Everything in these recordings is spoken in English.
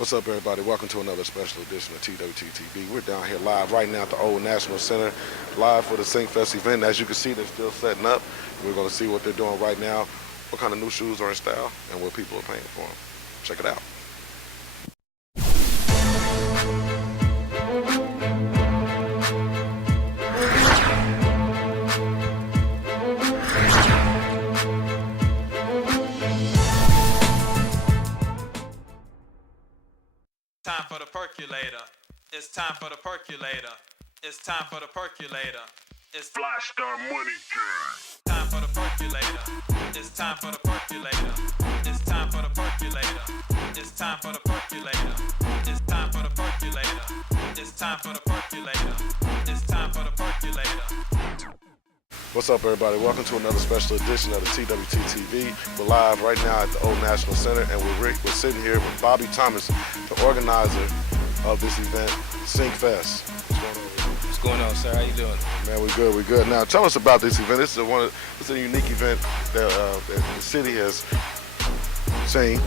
What's up, everybody? Welcome to another special edition of TWTTV. We're down here live right now at the Old National Center, live for the Snkfest event. As you can see, they're still setting up. We're going to see what they're doing right now, what kind of new shoes are in style, and what people are paying for them. Check it out. Time for the percolator. It's time for the percolator. It's time for the percolator. It's Flash that money gang. time for the percolator. It's time for the percolator. It's time for the percolator. It's time for the percolator. It's time for the percolator. It's time for the percolator. It's time for the percolator. What's up, everybody? Welcome to another special edition of the TWTTV. We're live right now at the Old National Center, and we're sitting here with Bobby Thomas, the organizer of this event, Snkfest. What's going on, sir? How you doing? Man, we're good. We're good. Now, tell us about this event. This is it's a unique event that the city has seen.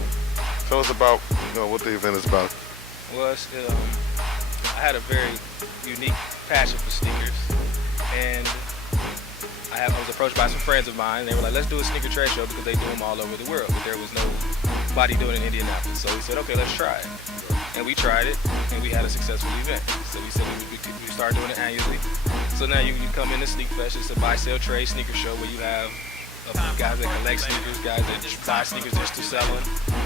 Tell us about what the event is about. Well, I had a very unique passion for sneakers, and I was approached by some friends of mine. They were like, let's do a sneaker trade show because they do them all over the world, but there was nobody doing it in Indianapolis. So we said, okay, let's try it. And we tried it, and we had a successful event. So we said we started doing it annually. So now you come in to Snkfest. It's a buy, sell, trade sneaker show where you have guys that collect sneakers, guys that just buy sneakers just to sell them,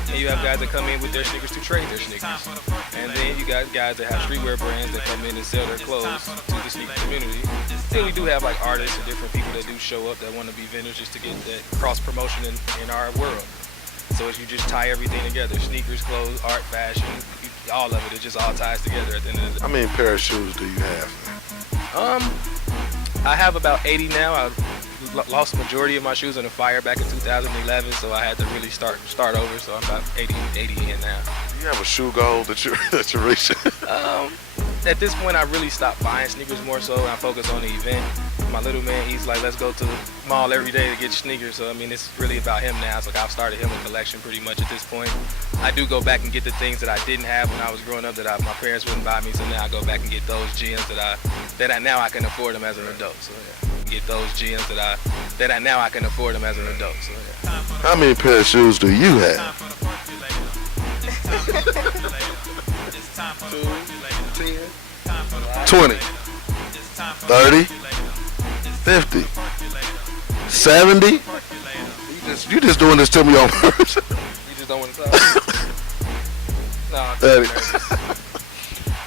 and you have guys that come in with their sneakers to trade their sneakers. And then you got guys that have streetwear brands that come in and sell their clothes to the sneaker community. Then we do have like artists and different people that do show up that want to be vendors just to get that cross promotion in our world. So as you just tie everything together, sneakers, clothes, art, fashion, all of it just all ties together at the end of the day. How many pair of shoes do you have? I have about 80 now. I lost the majority of my shoes in a fire back in 2011, so I had to really start over. So I'm about 80 in now. Do you have a shoe goal that you're reaching? At this point, I really stopped buying sneakers more so, and I focus on the event. My little man, he's like, let's go to the mall every day to get sneakers. So I mean, it's really about him now. It's like I've started him a collection pretty much at this point. I do go back and get the things that I didn't have when I was growing up that my parents wouldn't buy me. So now I go back and get those gems that I now I can afford them as an adult. So yeah, get those gems that I now I can afford them as an adult. So yeah. How many pair of shoes do you have? 2, 10, 20, 30, 50, 70. You just doing this to me on purpose. You just don't want to talk? No, I'm too nervous.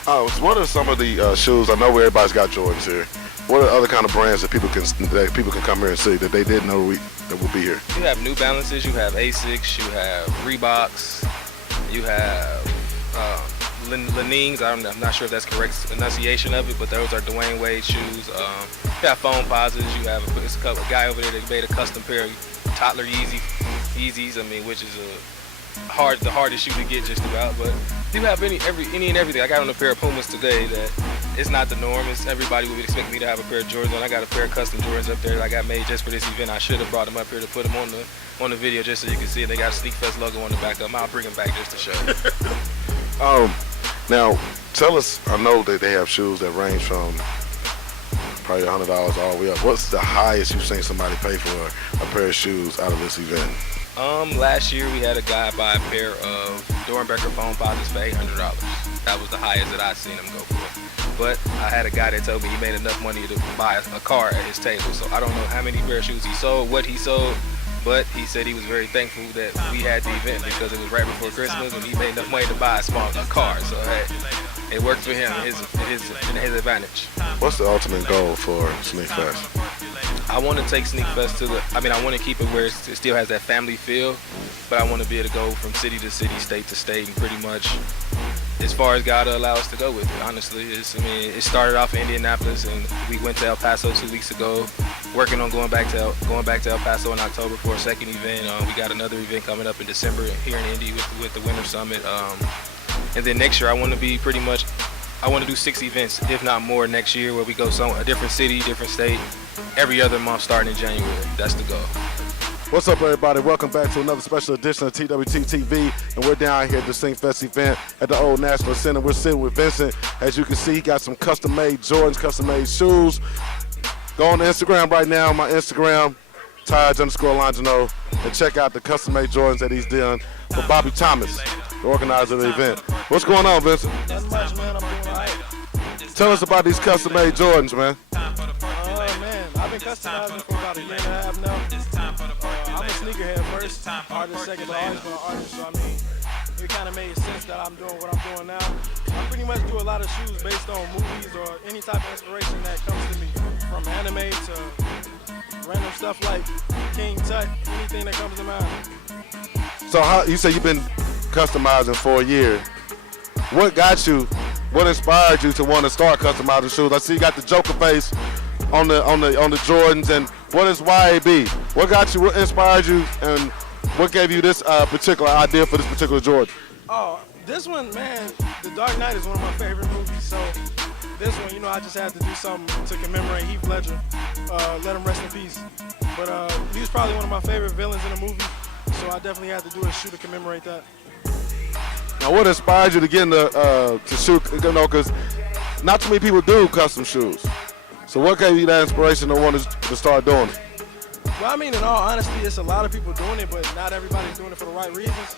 So what are some of the shoes? I know everybody's got Jordans here. What are other kind of brands that people can come here and see that they didn't know that will be here? You have New Balances, you have Asics, you have Reeboks, you have Lenings. I'm not sure if that's correct enunciation of it, but those are Dwayne Wade shoes. You have Foam Posits. You have a guy over there that made a custom pair of Toddler Yeezys. I mean, which is the hardest shoe to get just about. But you have any and everything. I got on a pair of Pumas today that it's not the norm. Everybody would expect me to have a pair of Jordans on. I got a pair of custom Jordans up there that I got made just for this event. I should have brought them up here to put them on the video just so you can see it. They got a Snkfest logo on the back of them. I'll bring them back just to show you. Now, tell us, I know that they have shoes that range from probably $100 all the way up. What's the highest you've seen somebody pay for a pair of shoes out of this event? Last year we had a guy buy a pair of Dornbecker Foam Posits for $800. That was the highest that I've seen him go for. But I had a guy that told me he made enough money to buy a car at his table. So I don't know how many pair of shoes he sold, what he sold. But he said he was very thankful that we had the event because it was right before Christmas and he made enough money to buy a car. So hey, it worked for him, his advantage. What's the ultimate goal for Snkfest? I want to take Snkfest I want to keep it where it still has that family feel, but I want to be able to go from city to city, state to state, and pretty much as far as God will allow us to go with it. Honestly, it started off in Indianapolis, and we went to El Paso 2 weeks ago, working on going back to El Paso in October for a second event. We got another event coming up in December here in Indy with the Winter Summit, and then next year I want to do 6 events, if not more, next year, where we go a different city, different state, every other month starting in January. That's the goal. What's up, everybody? Welcome back to another special edition of TWT TV, and we're down here at the Snkfest event at the Old National Center. We're sitting with Vincent. As you can see, he got some custom-made Jordans, custom-made shoes. Go on to Instagram right now, my Instagram, Taj_Longino, and check out the custom-made Jordans that he's done for Bobby Thomas, the organizer of the event. What's going on, Vincent? Not much, man. I'm doing all right. Tell us about these custom-made Jordans, man. Man, I've been customizing for about a year and a half now. I'm a sneakerhead first, artist second, but always been an artist. So, I mean, it kind of made sense that I'm doing what I'm doing now. I pretty much do a lot of shoes based on movies or any type of inspiration that comes to me, from anime to random stuff like King Tut, anything that comes to mind. So you say you've been customizing for a year. What got you, what inspired you to want to start customizing shoes? I see you got the Joker face on the Jordans, and what is YAB? What got you, what inspired you, and what gave you this particular idea for this particular Jordan? Oh, this one, man, The Dark Knight is one of my favorite movies. So this one, you know, I just had to do something to commemorate Heath Ledger. Let him rest in peace. But he was probably one of my favorite villains in the movie, so I definitely had to do a shoe to commemorate that. Now, what inspired you to get into to shoot? You know, because not too many people do custom shoes. So what gave you that inspiration to want to start doing it? Well, I mean, in all honesty, it's a lot of people doing it, but not everybody's doing it for the right reasons.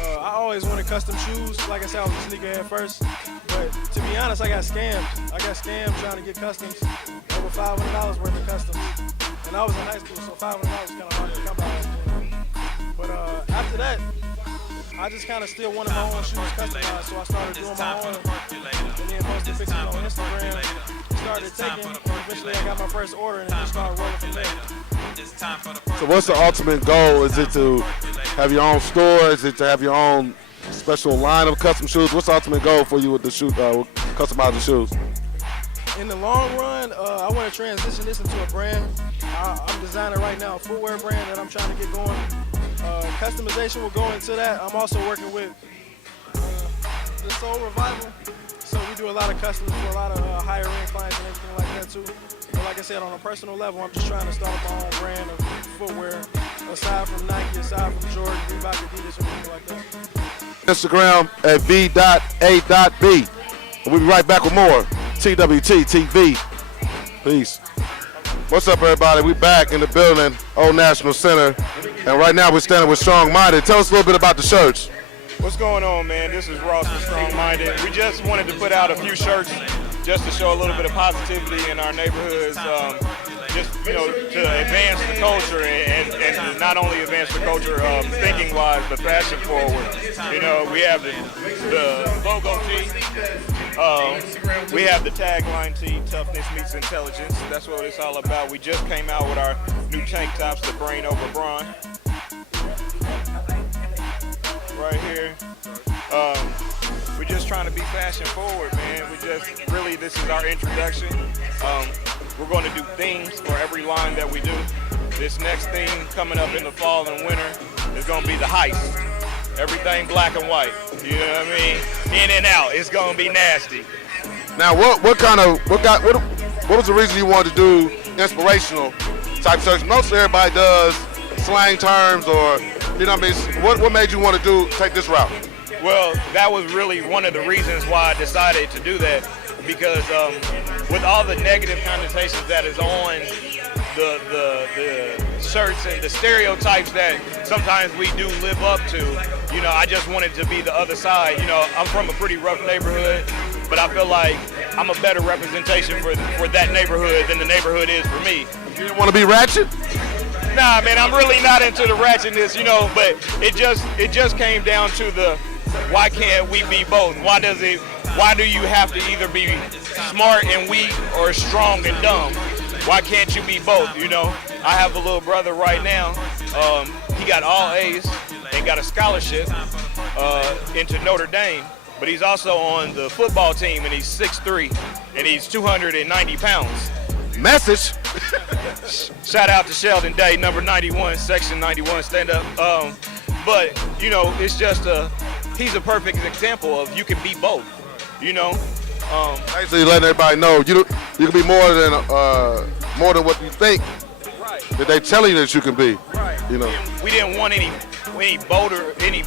I always wanted custom shoes. Like I said, I was a sneakerhead first. But to be honest, I got scammed. I got scammed trying to get customs, over $500 worth of customs. And I was in high school, so $500 was kind of hard to come by. But after that, I just kind of still wanted my own shoes customized, so I started doing my own. And then posted pictures on Instagram, started taking, and eventually I got my first order and it just started rolling from there. So what's the ultimate goal? Is it to have your own store? Is it to have your own special line of custom shoes? What's the ultimate goal for you with the customizing shoes? In the long run, I want to transition this into a brand. I'm designing right now a footwear brand that I'm trying to get going. Customization will go into that. I'm also working with the Soul Revival. So we do a lot of customs for a lot of higher end clients and everything like that too. But like I said, on a personal level, I'm just trying to start my own brand of footwear, aside from Nike, aside from Jordan, Reebok, Adidas, or anything like that. Instagram at v.a.b. We'll be right back with more TWT TV. Peace. What's up, everybody? We back in the building, Old National Center, and right now we're standing with Strong Minded. Tell us a little bit about the shirts. What's going on, man? This is Ross with Strong Minded. We just wanted to put out a few shirts just to show a little bit of positivity in our neighborhoods, just, you know, to advance the culture and not only advance the culture thinking-wise, but fashion forward. You know, we have the logo tee. We have the tagline tee, toughness meets intelligence. That's what it's all about. We just came out with our new tank tops, the brain over brawn. Right here. We're just trying to be fashion forward, man. This is our introduction. We're going to do themes for every line that we do. This next theme coming up in the fall and winter is going to be the heist. Everything black and white. You know what I mean? In and out. It's going to be nasty. Now, what was the reason you wanted to do inspirational type shirts? Mostly everybody does slang terms or, you know what I mean? What made you want to take this route? Well, that was really one of the reasons why I decided to do that, because with all the negative connotations that is on the shirts and the stereotypes that sometimes we do live up to, you know, I just wanted to be the other side. You know, I'm from a pretty rough neighborhood, but I feel like I'm a better representation for that neighborhood than the neighborhood is for me. You didn't want to be ratchet? Nah, man, I'm really not into the ratchetness, you know, but it just came down to the why can't we be both? Why do you have to either be smart and weak or strong and dumb? Why can't you be both, you know? I have a little brother right now. He got all A's and got a scholarship into Notre Dame, but he's also on the football team, and he's 6'3", and he's 290 pounds. Message. Shout out to Sheldon Day, number 91, section 91, stand up. But, you know, it's just he's a perfect example of you can be both, you know? Basically letting everybody know you can be more than what you think. Right. That they telling you that you can be. Right. You know. We didn't want any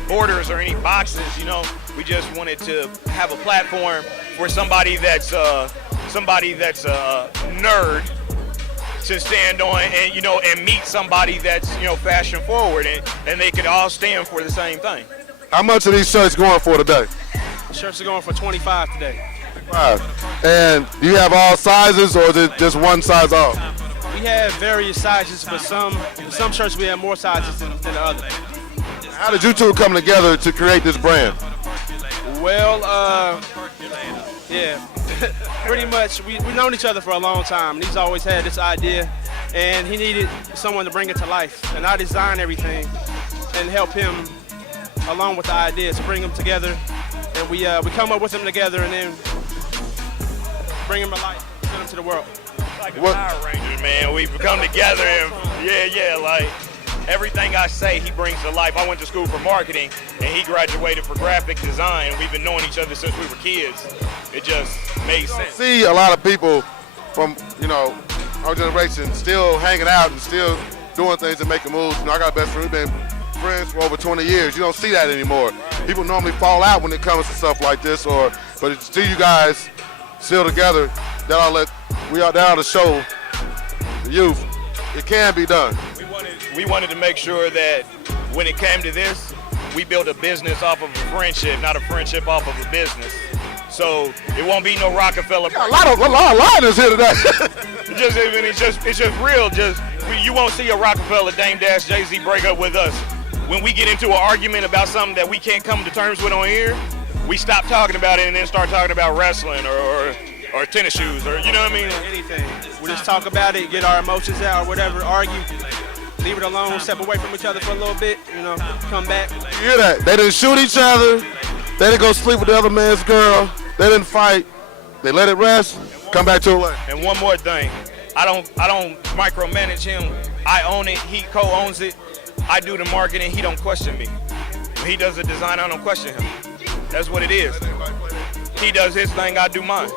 borders or any boxes. You know, we just wanted to have a platform for somebody that's a nerd to stand on and and meet somebody that's fashion forward and they could all stand for the same thing. How much are these shirts going for today? The shirts are going for 25 today. Wow. And do you have all sizes or is it just one size off? We have various sizes, but some shirts we have more sizes than the other. How did you two come together to create this brand? Well, yeah, pretty much we've known each other for a long time. And he's always had this idea, and he needed someone to bring it to life. And I design everything and help him along with the idea to bring them together. And we come up with them together and then bring them to life, send them to the world. Like the Power Rangers, man. We come together and like everything I say, he brings to life. I went to school for marketing, and he graduated for graphic design. We've been knowing each other since we were kids. It just made sense. See a lot of people from our generation still hanging out and still doing things and making moves. I got a best friend. We've been friends for over 20 years. You don't see that anymore. People normally fall out when it comes to stuff like this, but to see you guys still together, that ought to show the youth it can be done. We wanted to make sure that when it came to this, we built a business off of a friendship, not a friendship off of a business. So it won't be no Rockefeller. A lot of liners here today. It's just real. You won't see a Rockefeller, Dame Dash, Jay-Z break up with us. When we get into an argument about something that we can't come to terms with on here, we stop talking about it and then start talking about wrestling or tennis shoes or you know what I mean? Anything. We just talk about it, get our emotions out or whatever, argue, leave it alone, step away from each other for a little bit, come back. You hear that? They didn't shoot each other. They didn't go sleep with the other man's girl. They didn't fight. They let it rest. Come back to it later. And one more thing, I don't micromanage him. I own it. He co-owns it. I do the marketing. He don't question me. When he does the design, I don't question him. That's what it is. He does his thing. I do mine.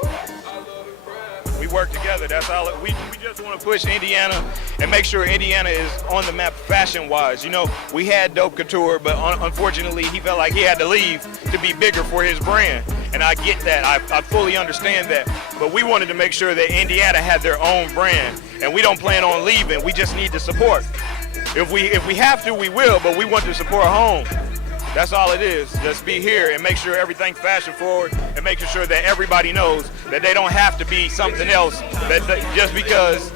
We work together. That's all. We just want to push Indiana and make sure Indiana is on the map fashion-wise. We had Dope Couture, but unfortunately, he felt like he had to leave to be bigger for his brand. And I get that. I fully understand that. But we wanted to make sure that Indiana had their own brand, and we don't plan on leaving. We just need the support. If we have to, we will. But we want to support home. That's all it is. Just be here and make sure everything's fashion forward and making sure that everybody knows that they don't have to be something else. Just because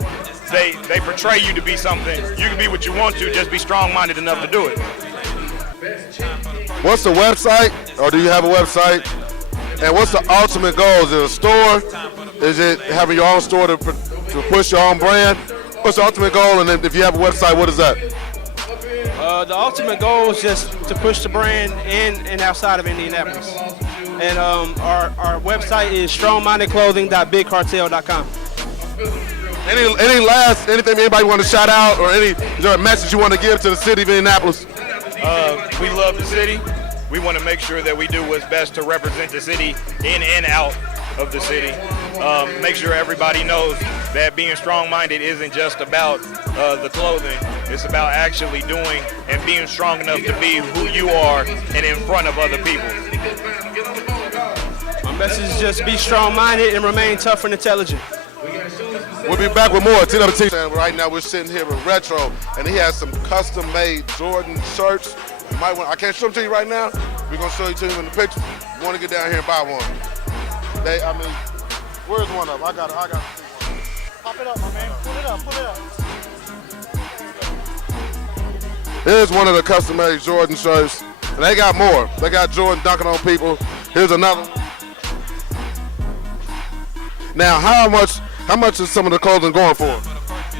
they portray you to be something, you can be what you want to. Just be strong-minded enough to do it. What's the website, or do you have a website? And what's the ultimate goal? Is it a store? Is it having your own store to push your own brand? What's the ultimate goal? And then if you have a website, what is that? The ultimate goal is just to push the brand in and outside of Indianapolis. And our website is strongmindedclothing.bigcartel.com. Anything anybody want to shout out, or is there a message you want to give to the city of Indianapolis? We love the city. We want to make sure that we do what's best to represent the city in and out of the city. Make sure everybody knows that being strong-minded isn't just about the clothing. It's about actually doing and being strong enough to be who you are and in front of other people. My message is just be strong-minded and remain tough and intelligent. We'll be back with more TWT. And right now we're sitting here with Retro, and he has some custom-made Jordan shirts. You might want. I can't show them to you right now. We're gonna show you to you in the picture. You want to get down here and buy one? Where's one of them? I got it. Pop it up, my man. Put it up. Here's one of the custom-made Jordan shirts, and they got more. They got Jordan dunking on people. Here's another one. Now, how much is some of the clothing going for?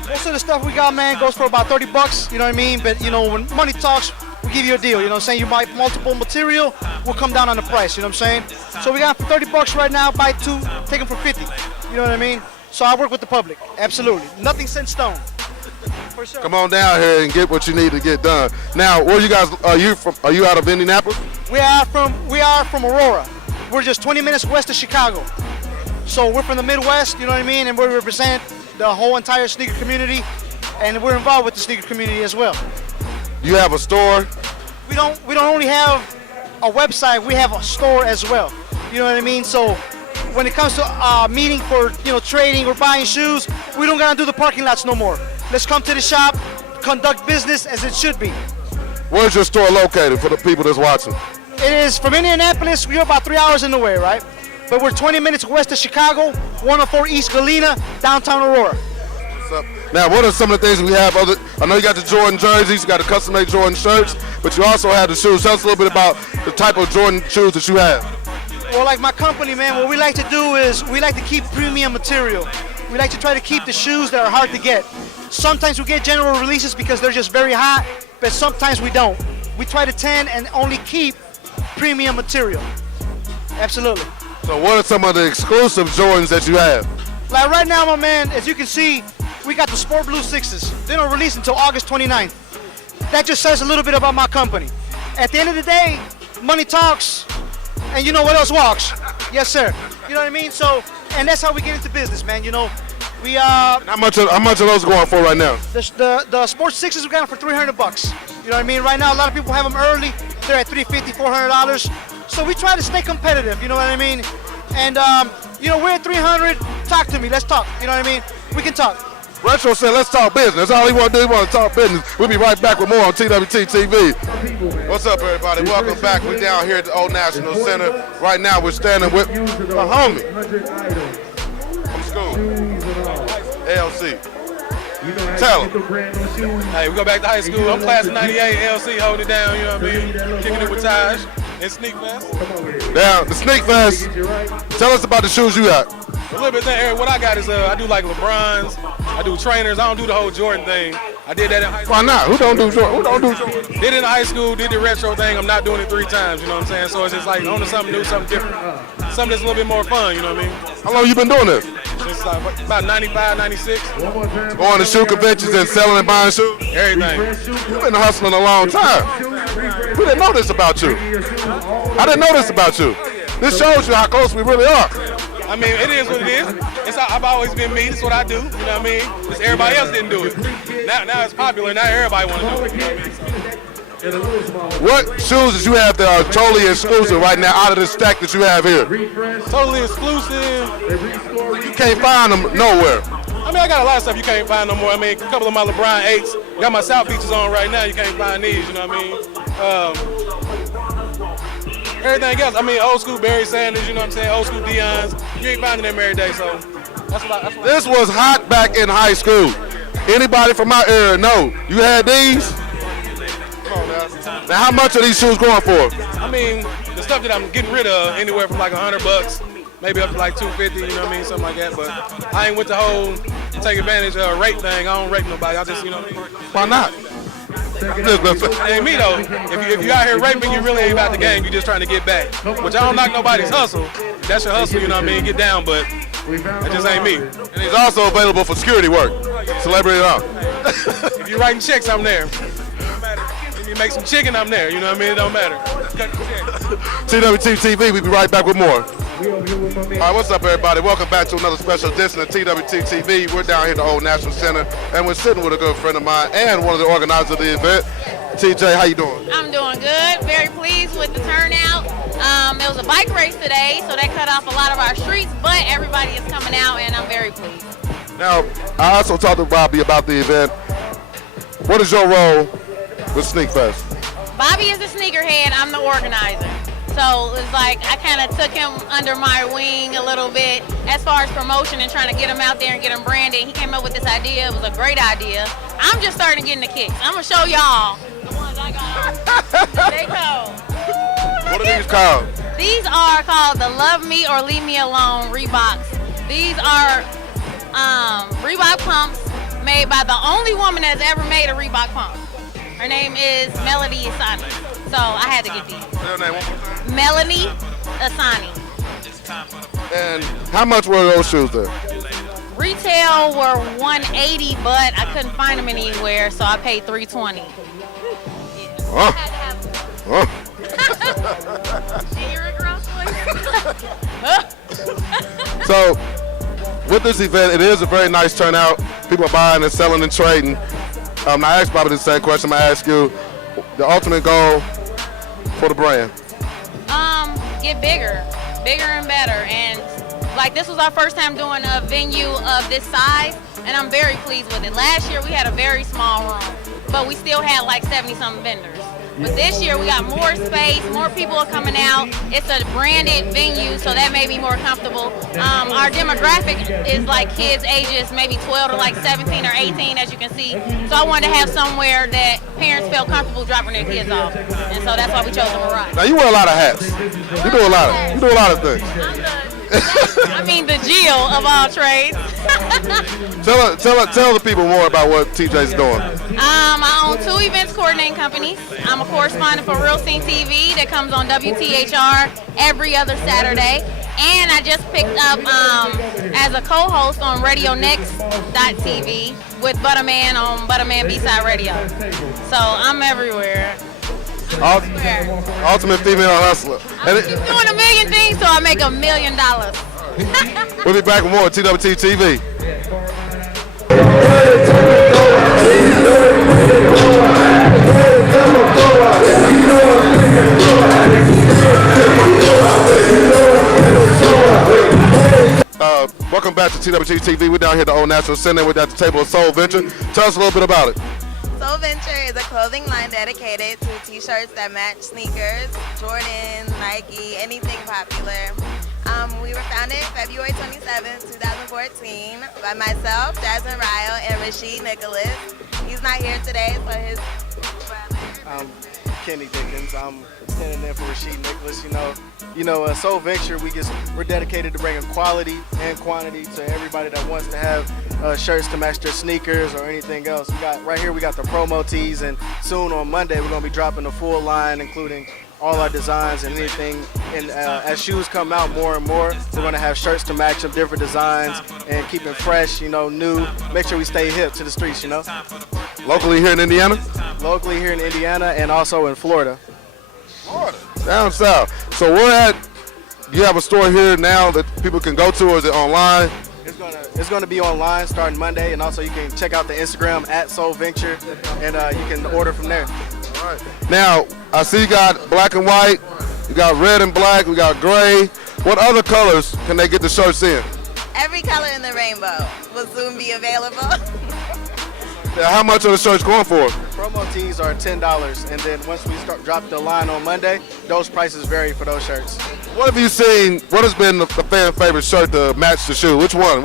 Most of the stuff we got, man, goes for about $30. You know what I mean? But when money talks, we give you a deal. You know what I'm saying? You buy multiple material, we'll come down on the price. You know what I'm saying? So we got for $30 right now. Buy two, take them for 50. You know what I mean? So I work with the public. Absolutely. Nothing set in stone. For sure. Come on down here and get what you need to get done. Now, where you guys are you from? Are you out of Indianapolis? We are from Aurora. We're just 20 minutes west of Chicago. So we're from the Midwest, you know what I mean? And we represent the whole entire sneaker community, and we're involved with the sneaker community as well. You have a store? We don't only have a website, we have a store as well. You know what I mean? So when it comes to meeting for trading or buying shoes, we don't gotta do the parking lots no more. Let's come to the shop, conduct business as it should be. Where's your store located for the people that's watching? It is from Indianapolis. We're about 3 hours in the way, right? But we're 20 minutes west of Chicago, 104 East Galena, downtown Aurora. What's up? Now, what are some of the things we have? I know you got the Jordan jerseys, you got the custom-made Jordan shirts, but you also have the shoes. Tell us a little bit about the type of Jordan shoes that you have. Well, like my company, man, what we like to do is we like to keep premium material. We like to try to keep the shoes that are hard to get. Sometimes we get general releases because they're just very hot, but sometimes we don't. We try to tend and only keep premium material. Absolutely. So what are some of the exclusive Jordans that you have? Like right now, my man, as you can see, we got the Sport Blue 6s. They don't release until August 29th. That just says a little bit about my company. At the end of the day, money talks, and you know what else walks? Yes, sir. You know what I mean? So, and that's how we get into business, man. You know, we How much are those going for right now? the Sport 6s we got them for $300. You know what I mean? Right now, a lot of people have them early. They're at $350, $400. So we try to stay competitive. You know what I mean? And we're at 300. Talk to me. Let's talk. You know what I mean? We can talk. Retro said, let's talk business. That's all he want to do. He want to talk business. We'll be right back with more on TWT TV. What's up, everybody? Welcome back. We're down here at the Old National Center. Right now, we're standing with a homie from school, LC. Tell him. Hey, we go back to high school. I'm class of 98, LC holding it down, you know what I mean? Kicking it with Taj and Snkfest. Now, the Snkfest, tell us about the shoes you got. A little bit there. What I got is I do like LeBrons. I do trainers. I don't do the whole Jordan thing. I did that in high school. Why not? Who don't do Jordan? Did it in high school, did the retro thing. I'm not doing it 3 times, you know what I'm saying? So it's just like on to something new, something different. Something that's a little bit more fun, you know what I mean? How long you been doing this? Since like about 95, 96. Going to shoe conventions and selling and buying shoes? Everything. You've been hustling a long time. We didn't know this about you. I didn't know this about you. This shows you how close we really are. I mean, it is what it is. I've always been me. That's what I do. You know what I mean? Because everybody else didn't do it. Now it's popular. Now everybody want to do it. You know what I mean? What shoes that you have that are totally exclusive right now out of the stack that you have here? Totally exclusive. You can't find them nowhere. I mean, I got a lot of stuff you can't find no more. I mean, a couple of my LeBron 8s. Got my South Beaches on right now. You can't find these, you know what I mean? Everything else, I mean, old school Barry Sanders, you know what I'm saying? Old school Dion's. You ain't finding them every day, so that's what This was hot back in high school. Anybody from my era know? You had these? Come on now. Now, how much are these shoes going for? I mean, the stuff that I'm getting rid of, anywhere from like $100, maybe up to like $250, you know what I mean? Something like that, but I ain't with the whole take advantage of rate thing. I don't rate nobody. I just, you know what I mean? Why not? Ain't me though. If you out here raping, you really ain't about the game. You just trying to get back. Which I don't knock nobody's hustle. That's your hustle, you know what I mean? Get down, but that just ain't me. And he's also available for security work. Celebrity it out. If you're writing checks, I'm there. If you make some chicken, I'm there. You know what I mean? It don't matter. Cut the check. TWT TV, we'll be right back with more. All right, what's up, everybody? Welcome back to another special edition of TWT TV. We're down here at the Old National Center, and we're sitting with a good friend of mine and one of the organizers of the event. TJ, how you doing? I'm doing good. Very pleased with the turnout. It was a bike race today, so that cut off a lot of our streets, but everybody is coming out, and I'm very pleased. Now, I also talked to Bobby about the event. What is your role with Snkfest? Bobby is the sneakerhead. I'm the organizer. So it's like I kind of took him under my wing a little bit as far as promotion and trying to get him out there and get him branded. He came up with this idea. It was a great idea. I'm just starting to get in the kicks. I'm going to show y'all the ones I got. They go. What are these called? These are called the Love Me or Leave Me Alone Reeboks. These are Reebok pumps made by the only woman that's ever made a Reebok pump. Her name is Melody Asani. So I had to get these. Her name, one more time. Melanie Asani. And how much were those shoes there? Retail were $180, but I couldn't find them anywhere, so I paid $320. Yeah. Huh? Huh? Did you regret So, with this event, it is a very nice turnout. People are buying and selling and trading. I asked Bobby the same question I'm going to ask you. the ultimate goal for the brand? Get bigger and better. And like this was our first time doing a venue of this size, and I'm very pleased with it. Last year we had a very small room, but we still had like 70-something vendors. But this year we got more space, more people are coming out. It's a branded venue, so that may be more comfortable. Our demographic is like kids ages maybe 12 to like 17 or 18, as you can see. So I wanted to have somewhere that parents felt comfortable dropping their kids off, and so that's why we chose the Mirage. Now you wear a lot of hats. You do a lot of things. The Jill of all trades. Tell the people more about what TJ's doing. I own 2 events coordinating companies. I'm a correspondent for Real Scene TV that comes on WTHR every other Saturday. And I just picked up as a co-host on RadioNext.tv with Butterman on Butterman B-Side Radio. So I'm everywhere. Ultimate female hustler. I'm doing a million things so I make $1 million. We'll be back with more TWT TV. Welcome back to TWT TV. We're down here at the Old National Center. We're at the table of Soul Venture. Tell us a little bit about it. Soul Venture is a clothing line dedicated to t-shirts that match sneakers, Jordan, Nike, anything popular. We were founded February 27, 2014 by myself, Jasmine Ryle, and Rashid Nicholas. He's not here today, so his brother. Kenny Dickens. I'm standing in for Rashid Nicholas. Soul Venture, we're dedicated to bringing quality and quantity to everybody that wants to have shirts to match their sneakers or anything else. We got the promo tees, and soon on Monday we're going to be dropping the full line, including all our designs and anything. And as shoes come out more and more, we're going to have shirts to match them, different designs, and keep it fresh, new. Make sure we stay hip to the streets, Locally here in Indiana? Locally here in Indiana and also in Florida. Florida, down south. So you have a store here now that people can go to, or is it online? It's going to be online starting Monday, and also you can check out the Instagram at Soul Venture, and you can order from there. All right. Now, I see you got black and white, you got red and black, we got gray. What other colors can they get the shirts in? Every color in the rainbow will soon be available. How much are the shirts going for? Promo tees are $10, and then once we drop the line on Monday, those prices vary for those shirts. What have you seen? What has been the fan favorite shirt to match the shoe? Which one?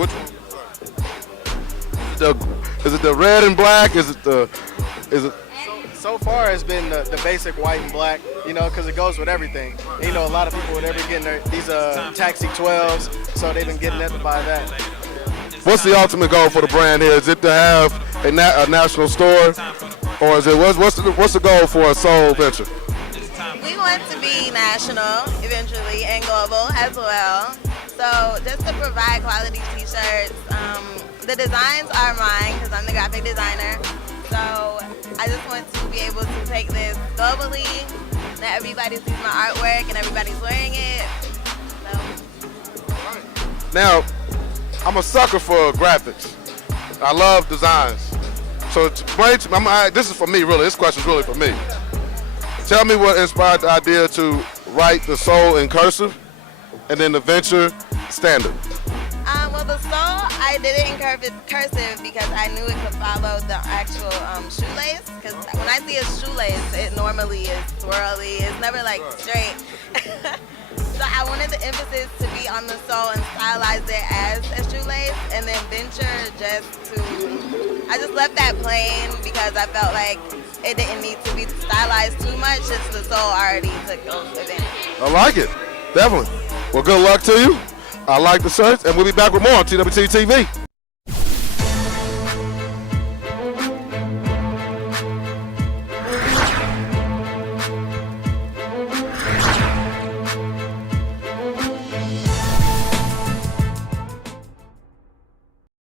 Is it the red and black? So far it's been the basic white and black, because it goes with everything. A lot of people would ever get these Taxi 12s, so they've been getting it to buy that. What's the ultimate goal for the brand here? Is it to have a national store, or is it what's the goal for a Soul Venture? We want to be national eventually and global as well. So just to provide quality t-shirts, the designs are mine because I'm the graphic designer. So I just want to be able to take this globally, that everybody sees my artwork and everybody's wearing it. Now, I'm a sucker for graphics. I love designs. So this is for me, really. This question's really for me. Tell me what inspired the idea to write the Soul in cursive and then the Venture standard. Well, the Soul, I did it in cursive because I knew it could follow the actual shoelace. Because when I see a shoelace, it normally is swirly. It's never like straight. So I wanted the emphasis to be on the Soul and stylize it as a shoelace, and then Venture I just left that plain because I felt like it didn't need to be stylized too much since the Soul already took advantage. I like it, definitely. Well, good luck to you. I like the shirts, and we'll be back with more on TWT TV.